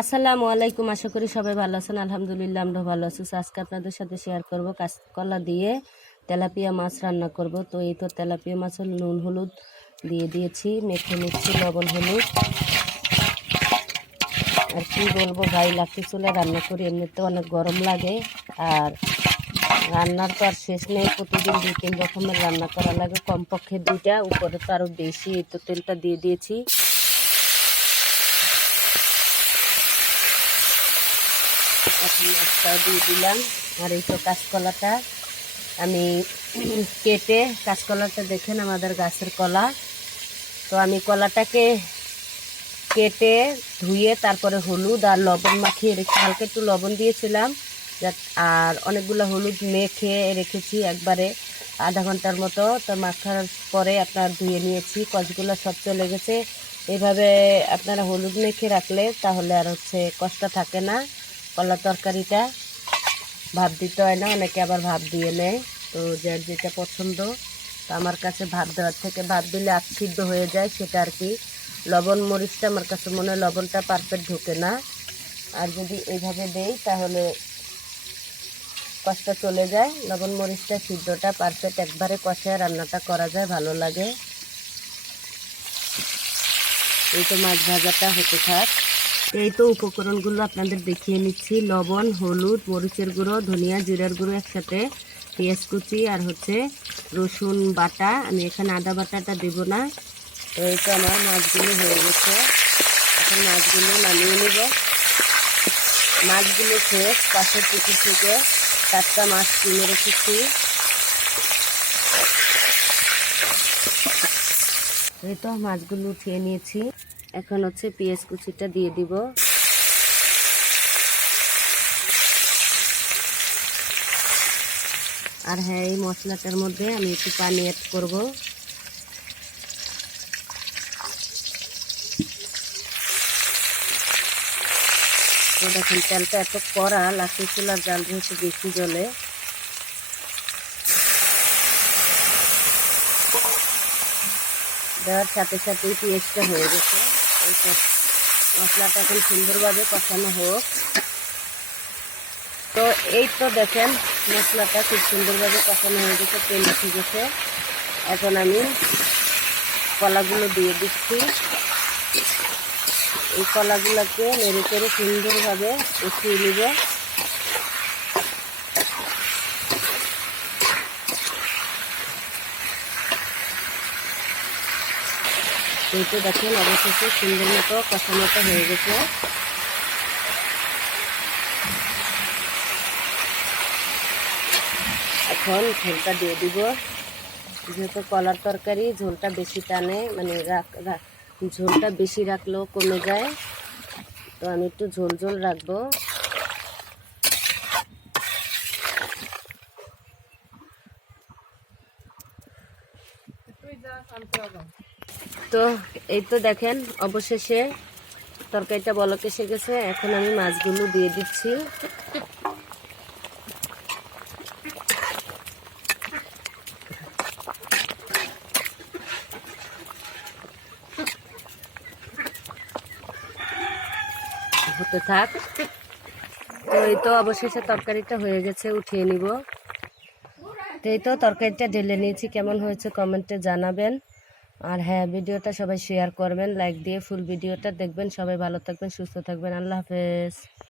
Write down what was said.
আসসালামু আলাইকুম। আশা করি সবাই ভালো আছেন। আলহামদুলিল্লাহ আমরা ভালো আছি। আজকে আপনাদের সাথে শেয়ার করব কাঁচকলা দিয়ে তেলাপিয়া মাছ রান্না করব। তো এই তো তেলাপিয়া মাছের নুন হলুদ দিয়ে দিয়েছি, মেখে নিচ্ছি লবণ হলুদ। আর কি বলবো ভাই, লাঠি চুলে রান্না করি, এমনিতে অনেক গরম লাগে। আর রান্নার তো আর শেষ নেই, প্রতিদিন 2-3 রকমের রান্না করা লাগে, কমপক্ষে 2টা, উপরে তো আরও বেশি। এই তো তেলটা দিয়ে দিয়েছি, এখন মাছটাও দিয়ে দিলাম। আর এই তো কাঁচকলাটা আমি কেটে, কাঁচকলাটা দেখেন আমাদের গাছের কলা, তো আমি কলাটাকে কেটে ধুয়ে তারপরে হলুদ আর লবণ মাখিয়ে রেখে, হালকা একটু লবণ দিয়েছিলাম, আর অনেকগুলো হলুদ মেখে রেখেছি একবারে আধা ঘন্টার মতো। তো মাখার পরে আপনার ধুয়ে নিয়েছি, কচগুলো সব চলে গেছে। এভাবে আপনারা হলুদ মেখে রাখলে তাহলে আর কষ্ট থাকে না। কলা তরকারিটা ভাপ দিতে হয় না, অনেকে আবার ভাপ দিয়ে নেয়, তো যার যেটা পছন্দ। তো আমার কাছে ভাপ দেওয়ার থেকে ভাপ দিলে সিদ্ধ হয়ে যায়, সেটা আর কি। লবণ মরিচটা আমার কাছে মনে হয় লবণটা পারফেক্ট ঢোকে না, আর যদি এইভাবে দেই তাহলে কষ্ট চলে যায়। লবণ মরিচটা সিদ্ধটা পারফেক্ট, একবারে কষায় রান্নাটা করা যায়, ভালো লাগে। এই তো মাছ ভাজাটা হতে থাক। এই তো উপকরণগুলো আপনাদের দেখিয়ে নিচ্ছি: লবণ, হলুদ, মরিচের গুঁড়ো, ধনিয়া জিরার গুঁড়ো একসাথে, পেঁয়াজ কুচি, আর রসুন বাটা। আমি এখানে আদা বাটাটা দেবো না। তো এই তো আমার মাছগুলো হয়ে গেছে, এখন মাছগুলো নামিয়ে নেব। মাছগুলো ফ্রেশ, পাশের পুকুর থেকে টাটকা মাছ কিনে রেখেছি। এই তো মাছগুলো উঠিয়ে নিয়েছি, এখন পেঁয়াজ কুচিটা দিয়ে দিব। আর হ্যাঁ, এই মশলাটার মধ্যে আমি একটু পানি অ্যাড করব। তো দেখুন তেলটা এত কড়া, লাঠি চুলার জাল যেহেতু বেশি জ্বলে। দেওয়ার সাথে সাথেই পেঁয়াজটা হয়ে গেছে। এই তো মশলাটা এখন সুন্দরভাবে কষানো হোক। তো এই তো দেখেন মশলাটা খুব সুন্দরভাবে কষানো হয়ে গেছে, তেল উঠে গেছে। এখন আমি কলাগুলো দিয়ে দিচ্ছি। এই কলাগুলোকে নেড়ে চেড়ে সুন্দরভাবে কষিয়ে নিব। এই তো দেখেন অবশেষে সুন্দর মতো কষানোটা হয়ে গেছে। এখন ঝোলটা দিয়ে দিব। যেহেতু কলার তরকারি ঝোলটা বেশি টানে, মানে ঝোলটা বেশি রাখলেও কমে যায়, তো আমি একটু ঝোল ঝোল রাখবো। তো এই তো দেখেন অবশেষে তরকারিটা বলক এসে গেছে। এখন আমি মাছগুলো দিয়ে দিচ্ছি। হতে থাক। তো এই তো অবশেষে তরকারিটা হয়ে গেছে, উঠিয়ে নিব। তো এই তো তরকারিটা ঢেলে নিয়েছি, কেমন হয়েছে কমেন্টে জানাবেন। আর হ্যাঁ, ভিডিওটা সবাই শেয়ার করবেন, লাইক দিয়ে ফুল ভিডিওটা দেখবেন। সবাই ভালো থাকবেন, সুস্থ থাকবেন। আল্লাহ হাফেজ।